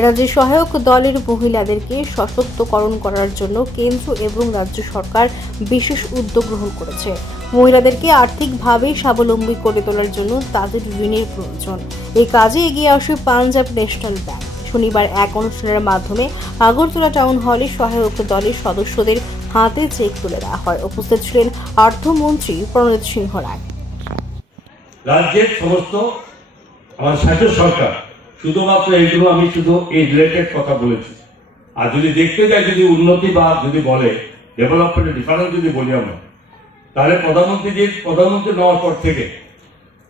রাজ্যের সহায়ক দলের মহিলাদেরকে সশক্তকরণ করার জন্য কেন্দ্র এবং রাজ্য সরকার বিশেষ উদ্যোগ গ্রহণ করেছে। মহিলাদেরকে আর্থিকভাবে স্বাবলম্বী করে তোলার জন্য তাদের ঋণের প্রয়োজন। এই কাজে এগিয়ে আসে পাঞ্জাব ন্যাশনাল ব্যাংক। শনিবার এক অনুষ্ঠানের মাধ্যমে আগরতলা টাউন হলে সহায়ক দলের সদস্যদের হাতে চেক তুলে দেওয়া হয়। উপস্থিত ছিলেন অর্থমন্ত্রী প্রণজিৎ সিংহ রায়। রাজ্যের সমস্ত আমার শাসক সরকার শুধুমাত্র এইগুলো আমি শুধু এই রিলেটেড কথা বলেছি। আর যদি দেখতে যাই, যদি উন্নতি বা যদি বলে ডেভেলপমেন্টের ডিফারেন্স যদি বলি আমরা, তাহলে প্রধানমন্ত্রী নেওয়ার পর থেকে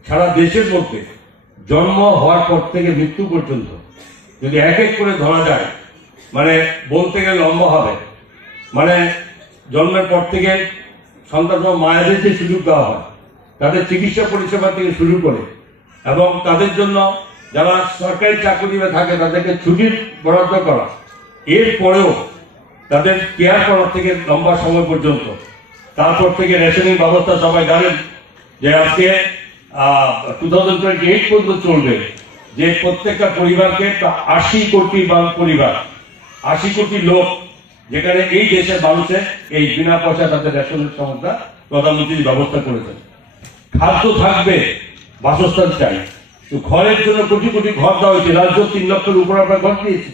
সারা দেশের মধ্যে জন্ম হওয়ার পর থেকে মৃত্যু পর্যন্ত যদি এক এক করে ধরা যায়, মানে বলতে গেলে লম্বা হবে। মানে জন্মের পর থেকে সন্তান মায়েদের যে সুযোগ দেওয়া হয়, তাদের চিকিৎসা পরিষেবা থেকে শুরু করে এবং তাদের জন্য যারা সরকারি চাকরিতে থাকে তাদেরকে ছুটির বরাদ্দ করা, এরপরেও তাদের কেয়ার করার থেকে লম্বা সময় পর্যন্ত, তারপর থেকে রেশনিং ব্যবস্থা সবাই জানেন যে আজকে 2028 পর্যন্ত চলবে, যে প্রত্যেকটা পরিবারকে 80 কোটি পরিবার, 80 কোটি লোক, যেখানে এই দেশের মানুষের এই বিনা পয়সা তাদের রেশনের সমস্যা প্রধানমন্ত্রী ব্যবস্থা করেছেন। খাদ্য থাকবে, বাসস্থান চাই, তো ঘরের জন্য কোটি কোটি ঘর দেওয়া হয়েছে। রাজ্য 3 লক্ষের উপর আমরা ঘর দিয়েছি,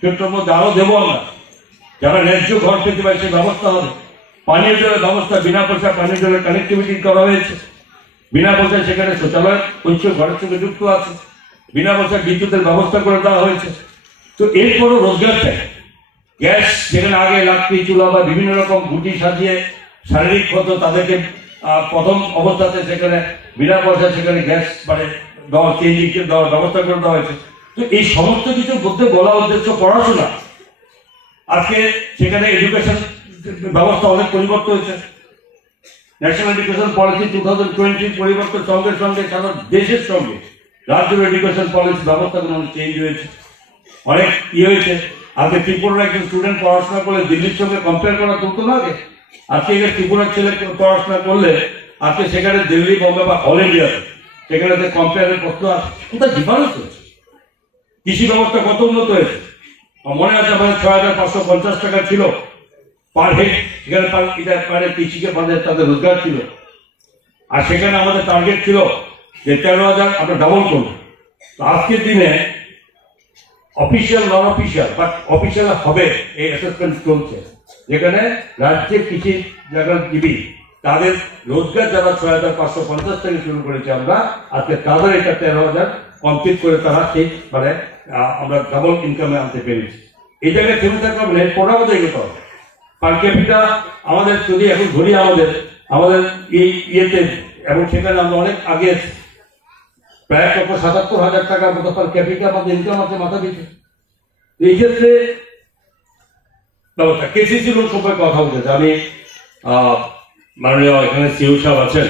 সেটার মধ্যে আরো দেবো আমরা। যারা ন্যায্য ঘর পেতে পারে সেই ব্যবস্থা হবে। পানীয় জলের ব্যবস্থা, বিনা পয়সা পানীয় জলের কানেক্টিভিটি করা হয়েছে। বিনা পয়সায় সেখানে শৌচালয় পরিচ্ছ ঘরের সঙ্গে যুক্ত আছে। বিনা পয়সায় বিদ্যুতের ব্যবস্থা করে দেওয়া হয়েছে। তো এরপরও রোজগার চাই। গ্যাস, যেখানে আগে লাকড়ি চুলা বা বিভিন্ন রকম গুটি সাজিয়ে শারীরিক হতো, তাদেরকে প্রথম অবস্থাতে সেখানে বিনা পয়সায় সেখানে গ্যাস মানে দেওয়ার ব্যবস্থা করে দেওয়া হয়েছে। তো এই সমস্ত কিছুর মধ্যে বলা উদ্দেশ্য পড়াশোনা। আজকে সেখানে এডুকেশন ব্যবস্থা অনেক পরিবর্তন হয়েছে। ন্যাশনাল এডুকেশন পলিসি 2020 পরিবর্তন সঙ্গে সঙ্গে সারা দেশের সঙ্গে রাজ্যের এডুকেশন পলিসি ব্যবস্থাগুলো চেঞ্জ হয়েছে, অনেক হয়েছে। আজকে ত্রিপুরার একজন স্টুডেন্ট পড়াশোনা করলে দিল্লির সঙ্গে কম্পেয়ার করা চলতো না আগে। আজকে ত্রিপুরার ছেলে পড়াশোনা করলে আজকে সেখানে দিল্লি, বোম্বে বা অল ইন্ডিয়াতে সেখানে কম্পেয়ারের প্রশ্ন আছে। কোথায় ডিফারেন্স হয়েছে? কৃষি ব্যবস্থা কত উন্নত হয়েছে। মনে আছে আমাদের 6550 টাকা ছিল পার হেড, সেখানে কৃষিকে তাদের রোজগার ছিল। আর সেখানে আমাদের টার্গেট ছিল যে 13,000 আমরা ডাবল করবো। তো আজকের দিনে official non official but official হবে এই অ্যাসেসমেন্ট চলছে, যেখানে রাজ্যের কৃষি যারা জীবী তাদের রোজগার যারা 6550 থেকে শুরু করেছে আমরা, আজকে তাদের এটা 13,000 কমপ্লিট করে তারা সেই মানে আমরা ডাবল ইনকামে আনতে পেরেছি। এই জায়গায় থেমে থাকতে হবে, এরপরে আমাদের এগোতে হবে। পার ক্যাপিটা আমাদের যদি এখন ধরি আমাদের এই ইয়েতে, এবং সেখানে আমরা অনেক আগে প্রায় 1,77,000 টাকার মতো পার ক্যাপিটা আমাদের ইনকাম আছে মাথা পিছু। এই ক্ষেত্রে ব্যবস্থা কেসিসি লোক সবাই কথা বলতেছে। আমি মাননীয় এখানে সিও সাহেব আছেন।